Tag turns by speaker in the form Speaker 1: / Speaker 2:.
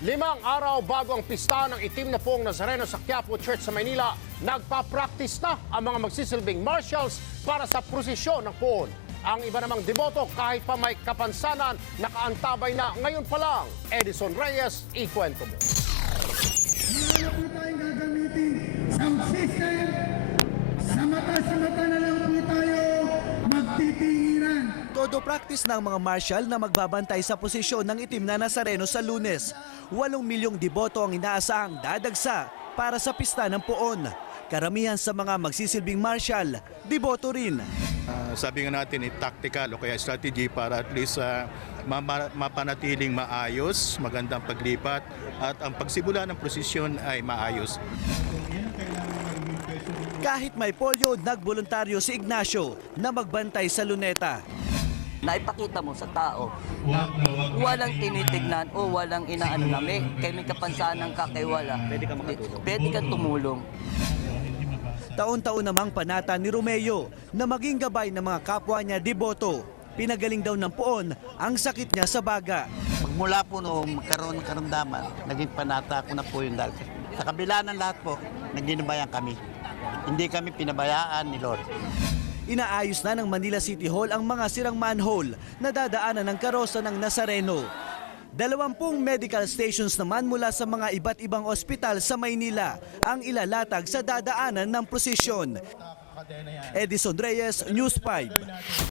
Speaker 1: Limang araw bago ang pista ng itim na pong Nazareno sa Quiapo Church sa Maynila, nagpa-practice na ang mga magsisilbing marshals para sa prosesyon ng poon. Ang iba namang deboto kahit pa may kapansanan, nakaantabay na ngayon pa lang. Edison Reyes, ikwento mo.
Speaker 2: Wala po tayong gagamitin sound system. Sa mata sa mata
Speaker 3: Todo practice ng mga marshal na magbabantay sa posisyon ng itim na Nazareno sa lunes. Walong milyong deboto ang inaasahang dadagsa para sa pista ng poon. Karamihan sa mga magsisilbing marshal, deboto rin.
Speaker 4: Ah, sabi nga natin, eh, tactical o kaya strategy para at least ah, mama- mapanatiling maayos, magandang paglipat at ang pagsimula ng prosesyon ay maayos.
Speaker 3: Kahit may polio, nagboluntaryo si Ignacio na magbantay sa luneta.
Speaker 5: naipakita mo sa tao na walang tinitignan o walang inaano na may, kay may kapansanan ka kay wala. Pwede ka makatulong. Pwede kang tumulong.
Speaker 3: Taon-taon namang panata ni Romeo na maging gabay ng mga kapwa niya deboto. Pinagaling daw ng poon ang sakit niya sa baga.
Speaker 6: Magmula po noong magkaroon ng karamdaman, naging panata ko na po yung dahil. Sa kabila ng lahat po, naginabayan kami. Hindi kami pinabayaan ni Lord.
Speaker 3: Inaayos na ng Manila City Hall ang mga sirang manhole na dadaanan ng karosa ng Nazareno. Dalawampung medical stations naman mula sa mga iba't ibang ospital sa Maynila ang ilalatag sa dadaanan ng prosesyon. Edison Reyes, News 5.